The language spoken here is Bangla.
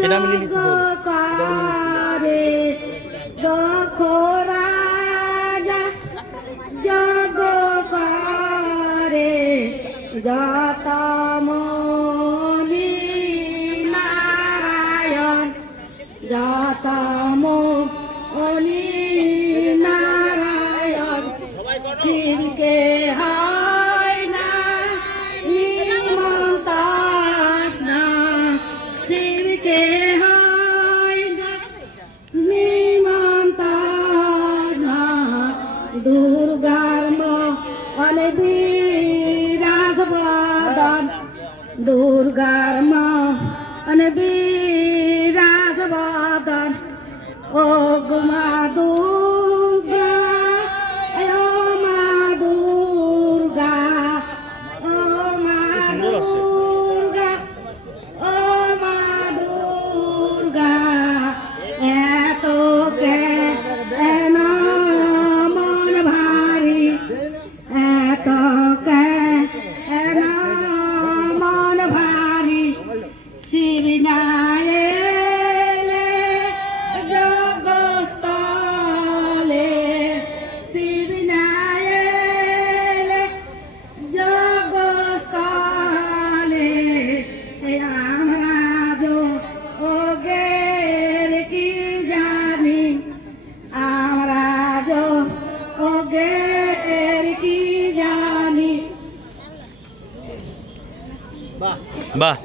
যোগ করে দক্ষ রাজা যোগ করে যত মুনি নারায়ণ যত মুনি নারায়ণ শিবকে হয় না নিমন্ত্রণ শিবকে হয় না নিমন্ত্রণ দুর্গার মন বিরাগবদন দুর্গার মন বিরাগবদন ও মা দুর্গা ও মা দুর্গা ও মা দুর্গা ও মা দুর্গা এত কেন মন ভারী এত কেন মন ভারী শিব নাই এলে জগস্থলে শিব নাই এলে জগস্থলে আমরা যোগের কি জানি আমরা যোগের কি জানি বাহ।